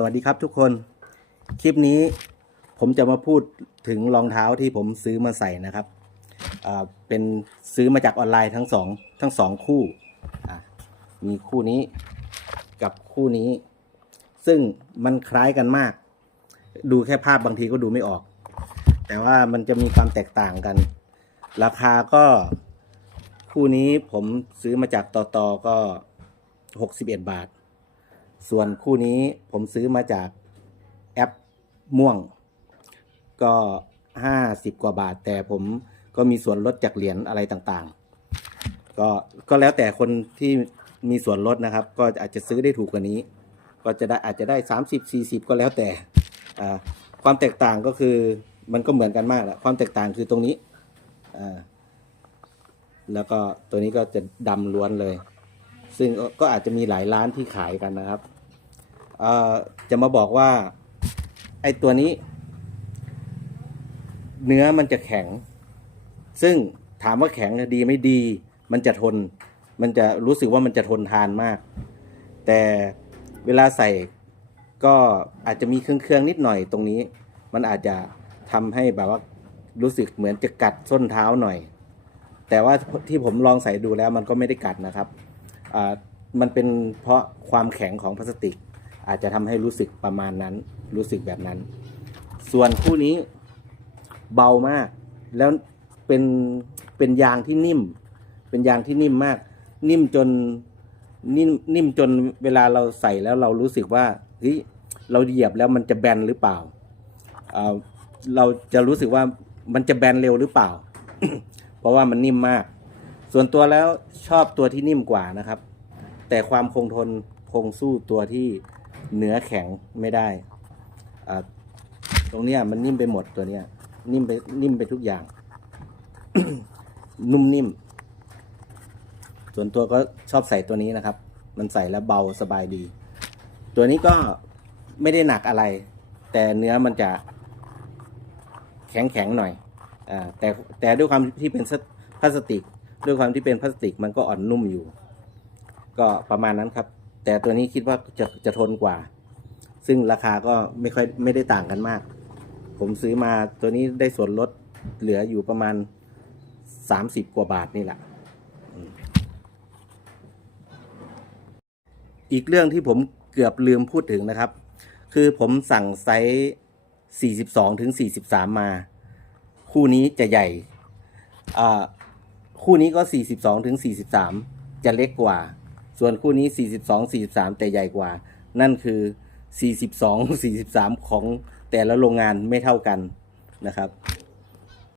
สวัสดีครับทุกคน คลิปนี้ผมจะมาพูดถึงรองเท้าที่ผมซื้อมาใส่นะครับเป็นซื้อมาจากออนไลน์ทั้งสองทั้งสองคู่ มีคู่นี้กับคู่นี้ ซึ่งมันคล้ายกันมาก ดูแค่ภาพบางทีก็ดูไม่ออก แต่ว่ามันจะมีความแตกต่างกัน ราคาก็คู่นี้ผมซื้อมาจากตอตอก็หกสิบเอ็ดบาท ส่วนคู่นี้ผมซื้อมาจากแอปม่วง ก็ห้าสิบกว่าบาท แต่ผมก็มีส่วนลดจากเหรียญอะไรต่างๆ ก็ก็แล้วแต่คนที่มีส่วนลดนะครับ ก็อาจจะซื้อได้ถูกกว่านี้ ก็จะได้อาจจะได้สามสิบสี่สิบก็แล้วแต่ความแตกต่างก็คือมันก็เหมือนกันมากแหละความแตกต่างคือตรงนี้แล้วก็ตัวนี้ก็จะดำล้วนเลย ซึ่งก็อาจจะมีหลายร้านที่ขายกันนะครับจะมาบอกว่า ไอ้ตัวนี้ เนื้อมันจะแข็ง ซึ่งถามว่าแข็งดีไม่ดี มันจะทน มันจะรู้สึกว่ามันจะทนทานมาก แต่เวลาใส่ก็อาจจะมีเครื่องเครื่องนิดหน่อยตรงนี้ มันอาจจะทำให้แบบว่ารู้สึกเหมือนจะกัดส้นเท้าหน่อย แต่ว่าที่ผมลองใส่ดูแล้วมันก็ไม่ได้กัดนะครับ มันเป็นเพราะความแข็งของพลาสติก อาจจะทำให้รู้สึกประมาณนั้น รู้สึกแบบนั้น ส่วนคู่นี้เบามาก แล้วเป็นเป็นยางที่นิ่ม เป็นยางที่นิ่มมาก นิ่มจนนิ่มนิ่มจนเวลาเราใส่แล้วเรารู้สึกว่าเฮ้ยเราเหยียบแล้วมันจะแบนหรือเปล่าอ่าเราจะรู้สึกว่ามันจะแบนเร็วหรือเปล่า เพราะว่ามันนิ่มมาก ส่วนตัวแล้วชอบตัวที่นิ่มกว่านะครับ แต่ความคงทนคงสู้ตัวที่เนื้อแข็งไม่ได้ตรงเนี้ยมันนิ่มไปหมดตัวเนี้ยนิ่มไปนิ่มไปทุกอย่าง นุ่มนิ่ม ส่วนตัวก็ชอบใส่ตัวนี้นะครับ มันใส่แล้วเบาสบายดี ตัวนี้ก็ไม่ได้หนักอะไร แต่เนื้อมันจะแข็งแข็งหน่อยอแต่แต่ด้วยความที่เป็นพลาสติก ด้วยความที่เป็นพลาสติกมันก็อ่อนนุ่มอยู่ ก็ประมาณนั้นครับ แต่ตัวนี้คิดว่าจะจะทนกว่า ซึ่งราคาก็ไม่ค่อยไม่ได้ต่างกันมาก ผมซื้อมาตัวนี้ได้ส่วนลดเหลืออยู่ประมาณสามสิบกว่าบาทนี่แหละอีกเรื่องที่ผมเกือบลืมพูดถึงนะครับ คือผมสั่งไซส์ 42 ถึง 43 มา คู่นี้จะใหญ่อ่า คู่นี้ก็ 42ถึง43 จะเล็กกว่า ส่วนคู่นี้ 42 43 แต่ใหญ่กว่า นั่นคือ 42 43 ของแต่ละโรงงานไม่เท่ากันนะครับ